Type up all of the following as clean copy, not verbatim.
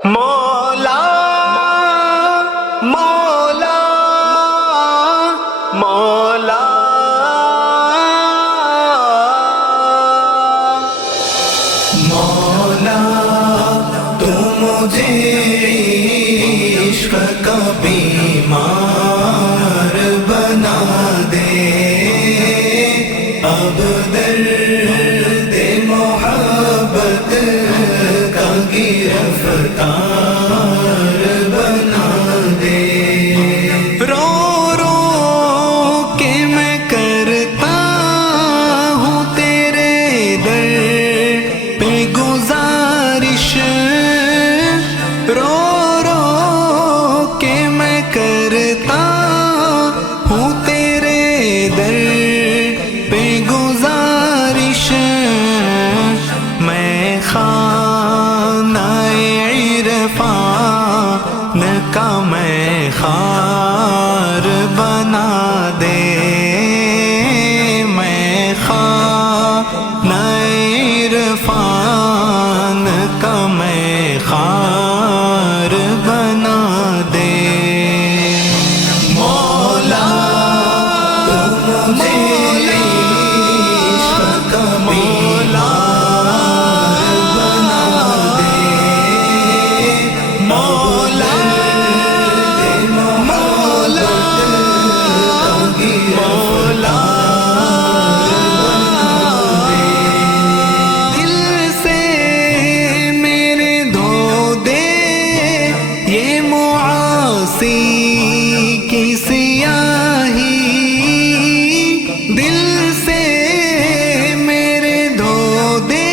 مولا مولا مولا مولا تو مجھے عشق کا بیمار بنا دے، اب درد محبت کا گرفتار بنا دے۔ رو رو کے میں کرتا ہوں تیرے در پہ گزارش، رو رو کے میں کرتا ہوں تیرے در پہ گزارش، میں خانہ عرفان کا میں خار بنا دے، میں خانہ عرفان کا میں خار بنا دے۔ مولا تو مجھے عشق کا بیمار بنا دے، مولا مولا مولا دل سے میرے دھو دے یہ معاصی کی سیاہی، دل سے میرے دھو دے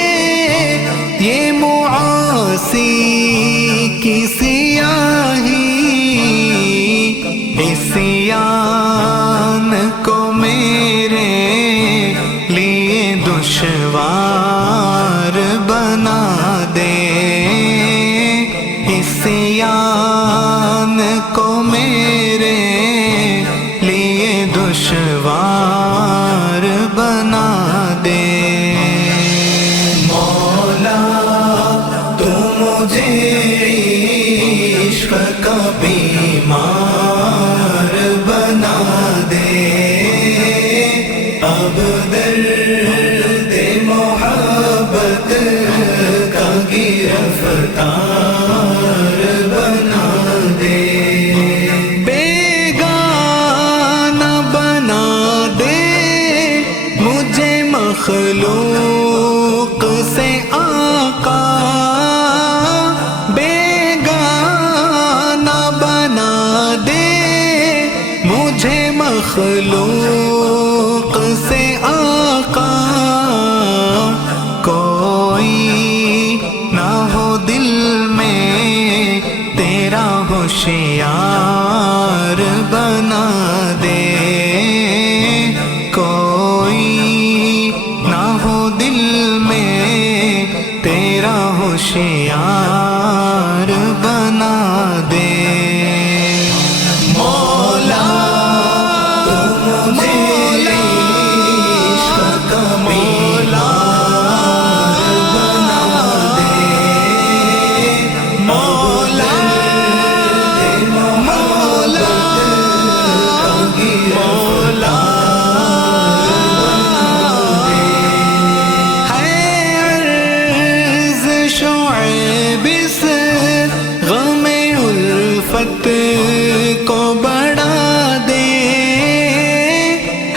یہ معاصی کی سیاہی، عصیان کو میرے لیے دشوار بنا دے، عصیان کو میرے لیے دشوار بنا دے۔ مولا تو مجھے عشق کا بیمار بنا دے، اب درد محبت کا گرفتار بنا دے، بیگانہ بنا دے مجھے مخلوق سے آقا، بیگانہ بنا دے مجھے مخلوق سے آقا، کوئی نہ ہو دل میں تیرا ہوشیار بنا دے، کوئی نہ ہو دل میں تیرا ہوشیار بنا دے۔ مولا تو مجھے عشق کا بیمار بنا دے، مولا مولا مولا ہے عرض شعیب اس غم الفت کو بڑھا دے،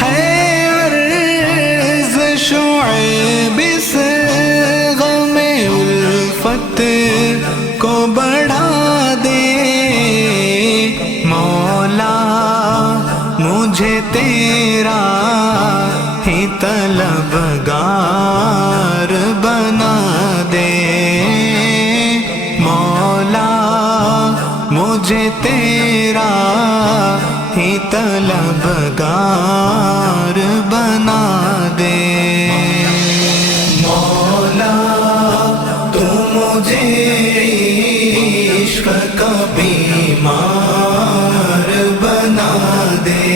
ہے عرض شعیب اس غم الفت کو بڑھا دے، مولا مجھے تیرا ہی طلبگار بنا دے، مولا مجھے تیرا ہی طلبگار بنا دے۔ مولا تو مجھے عشق کا بیمار بنا دے،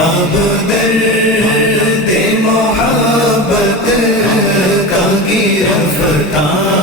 اب درد محبت کا گرفتار